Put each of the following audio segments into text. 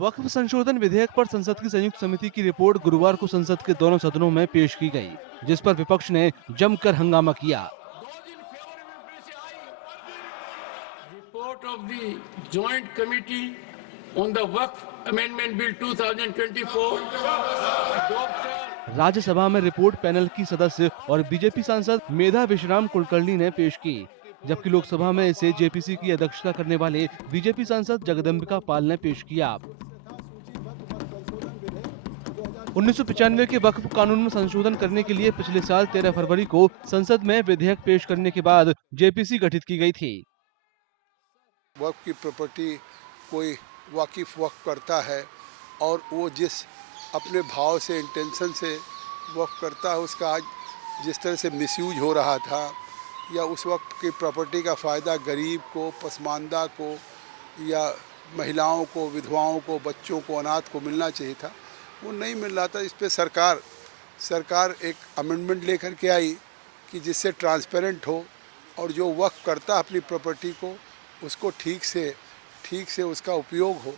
वक्फ संशोधन विधेयक पर संसद की संयुक्त समिति की रिपोर्ट गुरुवार को संसद के दोनों सदनों में पेश की गई, जिस पर विपक्ष ने जमकर हंगामा किया। Report of the joint committee on the Waqf amendment bill 2024। Rajya Sabha में रिपोर्ट पैनल की सदस्य और बीजेपी सांसद मेधा विश्राम कुलकर्णी ने पेश की, जबकि लोकसभा में इसे जेपीसी की अध्यक्षता करने वाले बीजेपी सांसद जगदम्बिका पाल ने पेश किया। 1995 के वक्फ कानून में संशोधन करने के लिए पिछले साल 13 फरवरी को संसद में विधेयक पेश करने के बाद जेपीसी गठित की गई थी। वक्फ की प्रॉपर्टी कोई वाकिफ वक्फ करता है और वो जिस अपने भाव से इंटेंशन से वक्फ करता है, उसका आज जिस तरह से मिसयूज हो रहा था या उस वक्त की प्रॉपर्टी का फ़ायदा गरीब को, पसमानदा को या महिलाओं को, विधवाओं को, बच्चों को, अनाथ को मिलना चाहिए था, वो नहीं मिल रहा था। इस पे सरकार एक अमेंडमेंट लेकर के आई कि जिससे ट्रांसपेरेंट हो और जो वक्फ करता है अपनी प्रॉपर्टी को उसको ठीक से उसका उपयोग हो।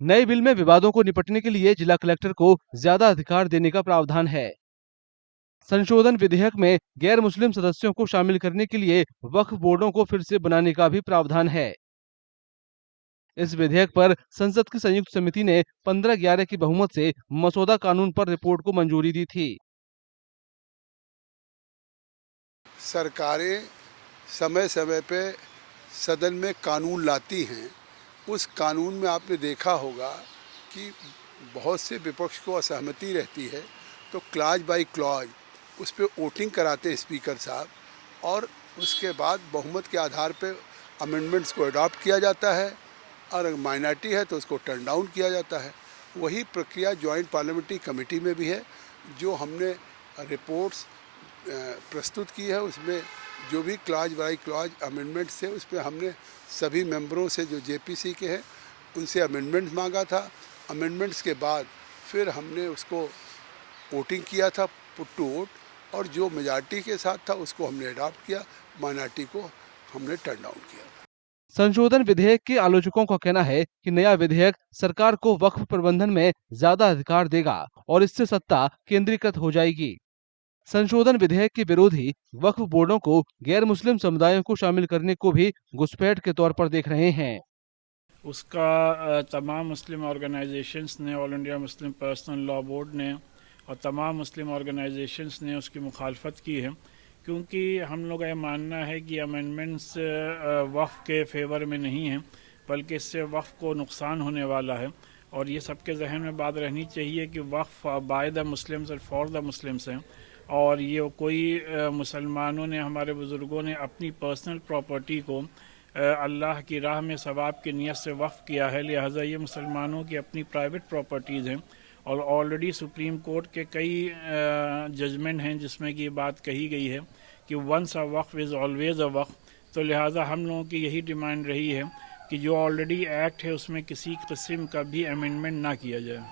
नए बिल में विवादों को निपटने के लिए जिला कलेक्टर को ज्यादा अधिकार देने का प्रावधान है। संशोधन विधेयक में गैर मुस्लिम सदस्यों को शामिल करने के लिए वक्फ बोर्डों को फिर से बनाने का भी प्रावधान है। इस विधेयक पर संसद की संयुक्त समिति ने 15-11 की बहुमत से मसौदा कानून पर रिपोर्ट को मंजूरी दी थी। सरकारें समय समय पे सदन में कानून लाती हैं। उस कानून में आपने देखा होगा कि बहुत से विपक्ष को असहमति रहती है तो क्लॉज बाय क्लॉज उस पर वोटिंग कराते हैं स्पीकर साहब, और उसके बाद बहुमत के आधार पे अमेंडमेंट्स को अडॉप्ट किया जाता है, और अगर माइनॉरिटी है तो उसको टर्न डाउन किया जाता है। वही प्रक्रिया जॉइंट पार्लियामेंट्री कमेटी में भी है। जो हमने रिपोर्ट्स प्रस्तुत की है उसमें जो भी क्लॉज बाय क्लॉज अमेंडमेंट्स थे उस पर हमने सभी मेंबरों से जो जेपीसी के हैं उनसे अमेंडमेंट्स मांगा था। अमेंडमेंट्स के बाद फिर हमने उसको वोटिंग किया था, पुट टू वोट, और जो मेजॉरिटी के साथ था उसको हमने अडॉप्ट किया, माइनॉरिटी को हमने टर्न डाउन किया। संशोधन विधेयक के आलोचकों का कहना है कि नया विधेयक सरकार को वक्फ प्रबंधन में ज्यादा अधिकार देगा और इससे सत्ता केंद्रीकृत हो जाएगी। संशोधन विधेयक के विरोधी वक्फ बोर्डों को गैर मुस्लिम समुदायों को शामिल करने को भी घुसपैठ के तौर पर देख रहे हैं। उसका तमाम मुस्लिम ऑर्गेनाइजेशंस ने, all India Muslim personal law board ने और तमाम मुस्लिम ऑर्गेनाइजेशंस ने उसकी मुखालफत की है, क्योंकि हम लोग ये मानना है कि अमेंडमेंट्स वक्फ के फेवर में नहीं हैं, बल्कि इससे वक्फ को नुकसान होने वाला है। और ये सबके जहन में बात रहनी चाहिए कि वक्फ बाय द मुस्लिम्स और फॉर द मुस्लिम्स हैं, और ये कोई मुसलमानों ने, हमारे बुज़ुर्गों ने अपनी पर्सनल प्रॉपर्टी को अल्लाह की राह में सवाब की नीयत से वक्फ किया है, लिहाजा ये मुसलमानों की अपनी प्राइवेट प्रॉपर्टीज़ हैं। और ऑलरेडी सुप्रीम कोर्ट के कई जजमेंट हैं जिसमें कि ये बात कही गई है कि once a waqf is always a waqf. तो लिहाजा हम लोगों की यही डिमांड रही है कि जो ऑलरेडी एक्ट है उसमें किसी किस्म का भी अमेंडमेंट ना किया जाए।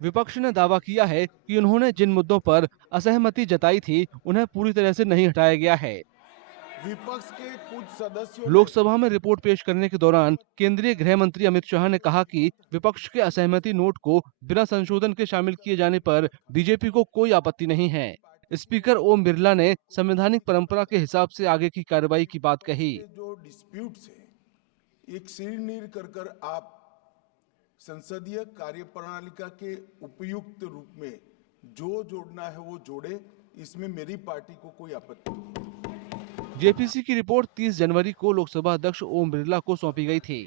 विपक्ष ने दावा किया है कि उन्होंने जिन मुद्दों पर असहमति जताई थी उन्हें पूरी तरह से नहीं हटाया गया है। विपक्ष के कुछ सदस्यों लोकसभा में रिपोर्ट पेश करने के दौरान केंद्रीय गृह मंत्री अमित शाह ने कहा कि विपक्ष के असहमति नोट को बिना संशोधन के शामिल किए जाने पर बीजेपी को कोई आपत्ति नहीं है। स्पीकर ओम बिरला ने संवैधानिक परंपरा के हिसाब से आगे की कार्रवाई की बात कही। जो डिस्प्यूट्स है एक सिरनीर कर आप संसदीय कार्यप्रणालिका के उपयुक्त रूप में जो जोड़ना है वो जोड़े, इसमें मेरी पार्टी को कोई आपत्ति नहीं। जेपीसी की रिपोर्ट 30 जनवरी को लोकसभा अध्यक्ष ओम बिरला को सौंपी गई थी।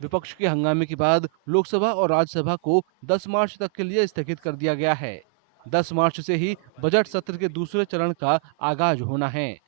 विपक्ष के हंगामे के बाद लोकसभा और राज्यसभा को 10 मार्च तक के लिए स्थगित कर दिया गया है। 10 मार्च से ही बजट सत्र के दूसरे चरण का आगाज होना है।